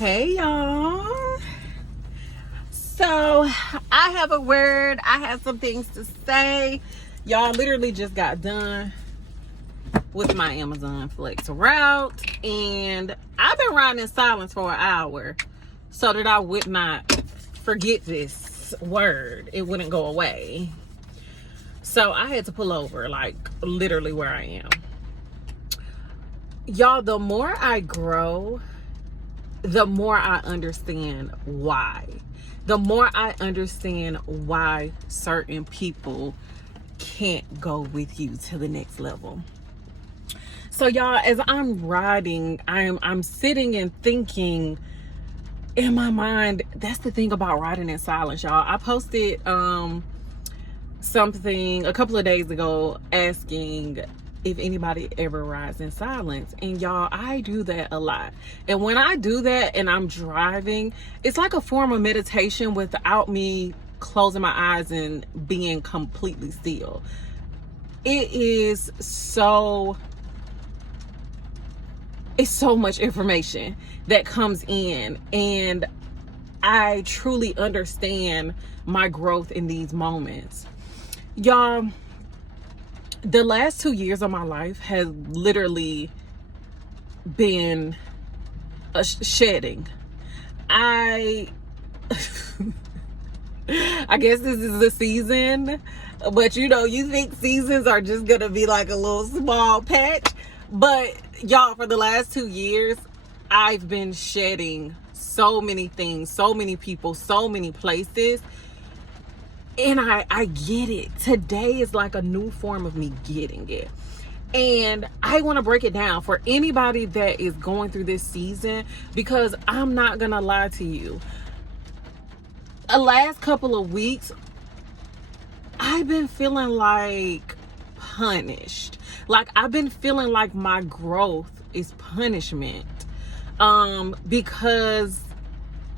Hey y'all. So I have a word. I have some things to say. Y'all literally just got done with my Amazon Flex route, and I've been riding in silence for an hour so that I would not forget this word. It wouldn't go away. So I had to pull over, like literally where I am. Y'all, the more I grow, the more I understand why. The more I understand why certain people can't go with you to the next level. So y'all, as I'm riding, I'm sitting and thinking in my mind. That's the thing about riding in silence, y'all. I posted something a couple of days ago asking if anybody ever rides in silence, and y'all, I do that a lot. And when I do that and I'm driving, it's like a form of meditation without me closing my eyes and being completely still. It's so much information that comes in, and I truly understand my growth in these moments. Y'all, the last 2 years of my life has literally been a shedding. I guess this is the season, but you think seasons are just gonna be like a little small patch. But y'all, for the last 2 years, I've been shedding so many things, so many people, so many places. And I get it. Today is like a new form of me getting it. And I want to break it down for anybody that is going through this season, because I'm not going to lie to you. The last couple of weeks, I've been feeling like punished. Like I've been feeling like my growth is punishment. Because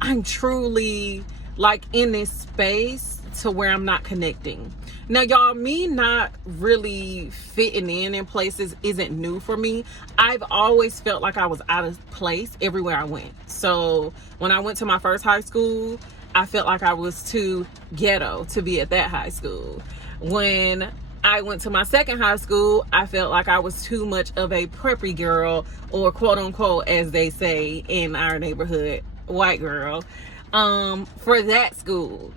I'm truly like in this space to where I'm not connecting. Now y'all, me not really fitting in places isn't new for me. I've always felt like I was out of place everywhere I went. So when I went to my first high school, I felt like I was too ghetto to be at that high school. When I went to my second high school, I felt like I was too much of a preppy girl, or quote unquote, as they say in our neighborhood, white girl, for that school.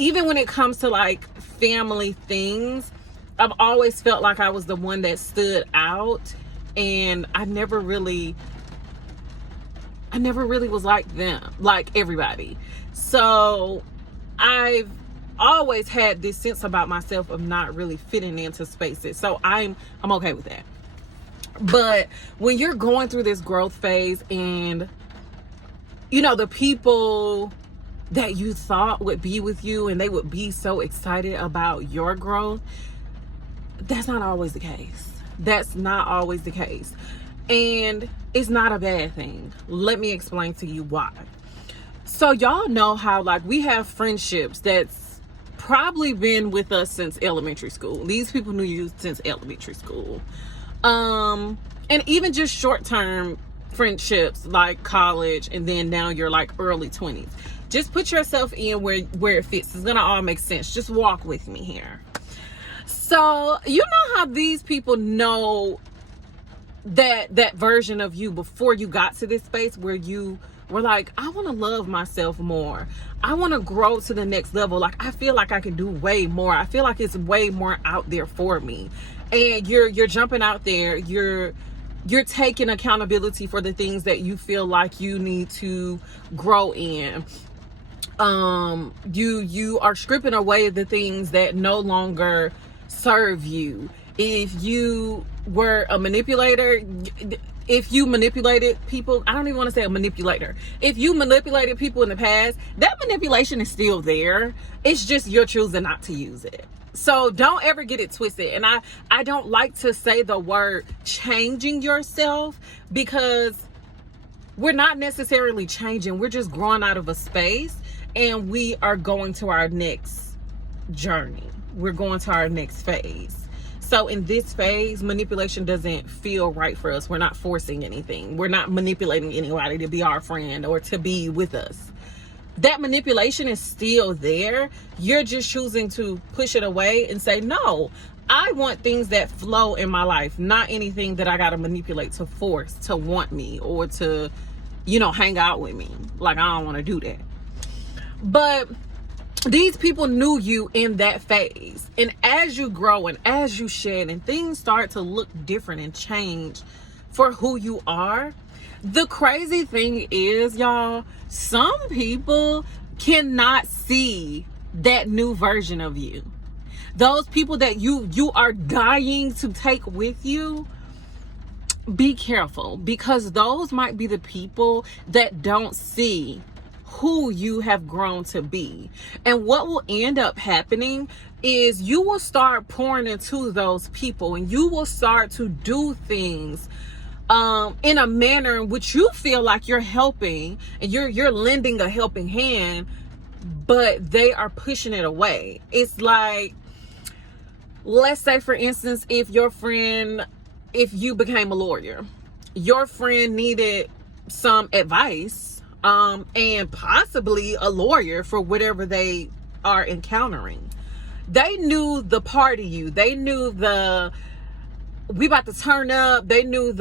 Even when it comes to like family things, I've always felt like I was the one that stood out, and I never really was like them, like everybody. So I've always had this sense about myself of not really fitting into spaces. So I'm okay with that. But when you're going through this growth phase, and the people that you thought would be with you and they would be so excited about your growth, that's not always the case. That's not always the case. And it's not a bad thing. Let me explain to you why. So y'all know how like we have friendships that's probably been with us since elementary school. These people knew you since elementary school. And even just short-term friendships like college, and then now you're like early 20s. Just put yourself in where it fits. It's gonna all make sense. Just walk with me here. So you know how these people know that version of you before you got to this space where you were like, I want to love myself more. I want to grow to the next level. Like I feel like I can do way more. I feel like it's way more out there for me. And you're jumping out there. You're taking accountability for the things that you feel like you need to grow in. You are stripping away the things that no longer serve you. If you were a manipulator, if you manipulated people, I don't even want to say a manipulator. If you manipulated people in the past, that manipulation is still there. It's just you're choosing not to use it. So don't ever get it twisted. And I don't like to say the word changing yourself, because we're not necessarily changing. We're just growing out of a space, and we are going to our next journey. We're going to our next phase. So in this phase, manipulation doesn't feel right for us. We're not forcing anything. We're not manipulating anybody to be our friend or to be with us. That manipulation is still there. You're just choosing to push it away and say, no, I want things that flow in my life, not anything that I got to manipulate to force to want me or to, hang out with me. Like, I don't want to do that. But these people knew you in that phase. And as you grow and as you shed and things start to look different and change for who you are, the crazy thing is, y'all, some people cannot see that new version of you. Those people that you are dying to take with you, be careful, because those might be the people that don't see who you have grown to be. And what will end up happening is you will start pouring into those people and you will start to do things in a manner in which you feel like you're helping and you're lending a helping hand, but they are pushing it away. It's like, let's say for instance, if you became a lawyer, your friend needed some advice, and possibly a lawyer for whatever they are encountering. They knew the part of you. They knew we about to turn up. They knew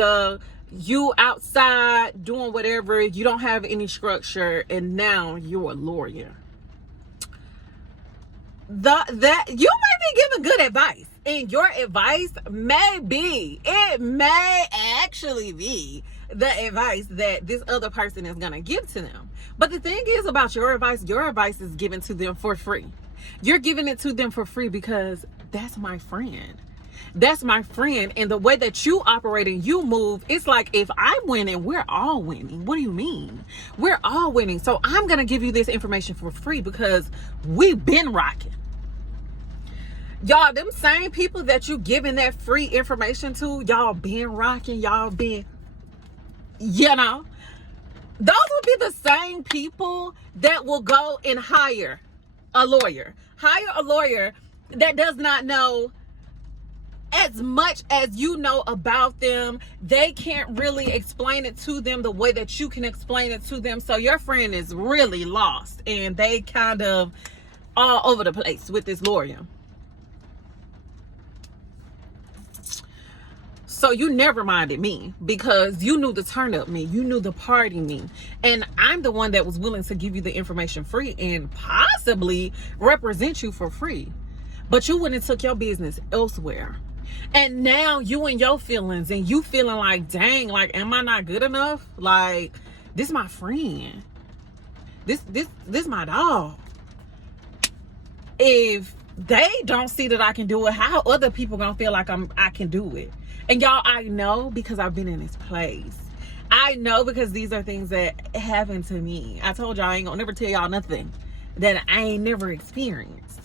you outside doing whatever. You don't have any structure, and now you're a lawyer. That you may be giving good advice, and your advice may actually be the advice that this other person is gonna give to them. But the thing is about your advice is given to them for free. You're giving it to them for free because that's my friend. That's my friend. And the way that you operate and you move, it's like, if I'm winning, we're all winning. What do you mean? We're all winning. So I'm going to give you this information for free because we've been rocking. Y'all, them same people that you giving that free information to, y'all been rocking, y'all been, those would be the same people that will go and hire a lawyer. Hire a lawyer that does not know as much as you know about them. They can't really explain it to them the way that you can explain it to them. So your friend is really lost and they kind of all over the place with this lawyer. So you never minded me because you knew the turn up me. You knew the party me. And I'm the one that was willing to give you the information free and possibly represent you for free. But you went and took your business elsewhere. And now you and your feelings and you feeling like, dang, like, am I not good enough? Like, this my friend. This my dog. If they don't see that I can do it, how other people gonna feel like I can do it? And y'all, I know because I've been in this place. I know because these are things that happen to me. I told y'all I ain't gonna never tell y'all nothing that I ain't never experienced.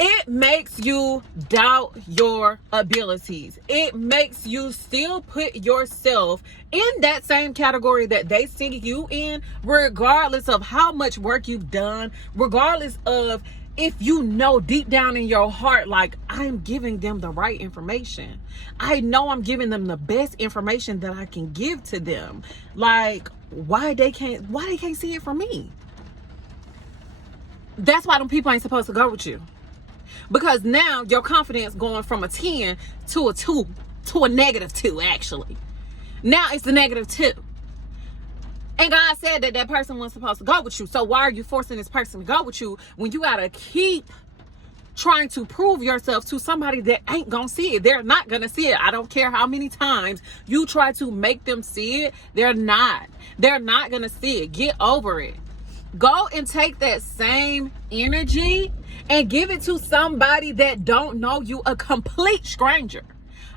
It makes you doubt your abilities. It makes you still put yourself in that same category that they see you in, regardless of how much work you've done, regardless of if you know deep down in your heart, like, I'm giving them the right information. I know I'm giving them the best information that I can give to them. Like, why they can't see it from me? That's why them people ain't supposed to go with you. Because now your confidence going from a 10 to a 2 to a -2, actually. Now it's the -2. And God said that person wasn't supposed to go with you. So why are you forcing this person to go with you when you gotta keep trying to prove yourself to somebody that ain't gonna see it? They're not gonna see it. I don't care how many times you try to make them see it. They're not gonna see it. Get over it. Go and take that same energy and give it to somebody that don't know you, a complete stranger.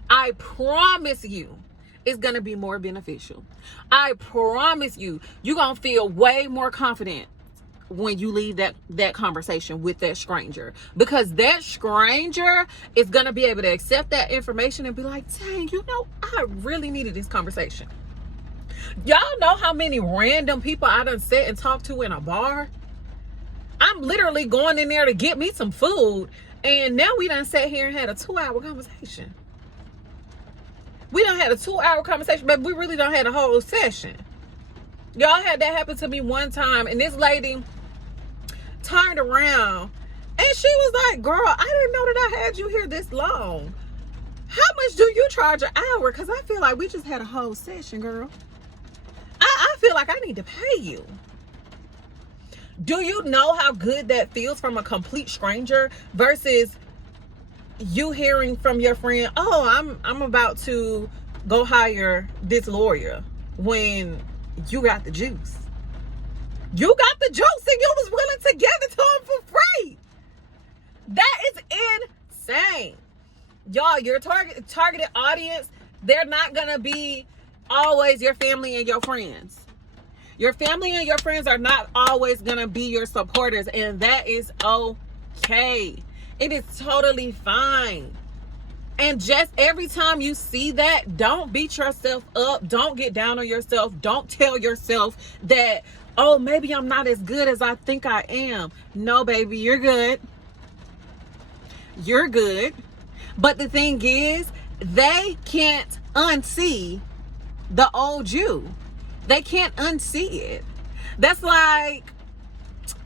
I promise you, it's going to be more beneficial. I promise you, you're going to feel way more confident when you leave that conversation with that stranger, because that stranger is going to be able to accept that information and be like, dang, I really needed this conversation. Y'all know how many random people I done sat and talked to in a bar? I'm literally going in there to get me some food, And now we done sat here and had a 2-hour conversation. We done had a 2-hour conversation, but we really done had a whole session. Y'all had that happen to me one time, and this lady turned around and she was like, girl, I didn't know that I had you here this long. How much do you charge an hour? Because I feel like we just had a whole session, girl. I feel like I need to pay you. Do you know how good that feels from a complete stranger versus you hearing from your friend, oh, I'm about to go hire this lawyer, when you got the juice. You got the juice and you was willing to give it to him for free. That is insane. Y'all, your targeted audience, they're not going to be always your family and your friends. Your family and your friends are not always going to be your supporters, and that is okay. It is totally fine. And just every time you see that, don't beat yourself up. Don't get down on yourself. Don't tell yourself that, oh, maybe I'm not as good as I think I am. No, baby, you're good. You're good. But the thing is, they can't unsee the old you. They can't unsee it. That's like,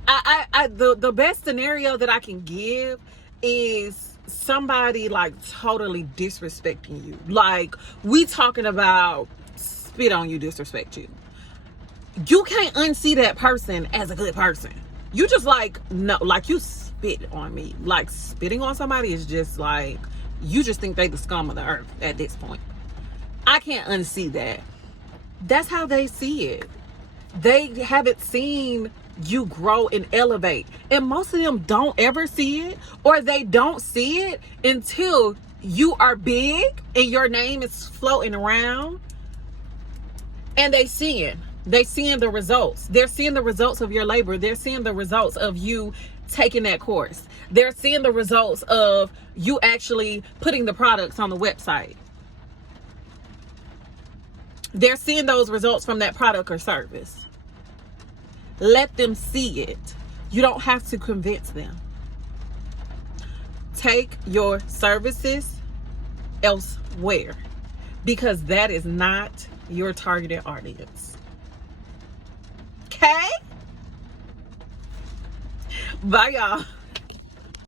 the best scenario that I can give is somebody like totally disrespecting you. Like, we talking about spit on you, disrespect you. You can't unsee that person as a good person. You just like, no, like you spit on me. Like, spitting on somebody is just like, you just think they the scum of the earth at this point. I can't unsee that. That's how they see it. They haven't seen you grow and elevate. And most of them don't ever see it, or they don't see it until you are big and your name is floating around, and they seeing the results. They're seeing the results of your labor. They're seeing the results of you taking that course. They're seeing the results of you actually putting the products on the website. They're seeing those results from that product or service. Let them see it. You don't have to convince them. Take your services elsewhere, because that is not your targeted audience. Okay? Bye, y'all.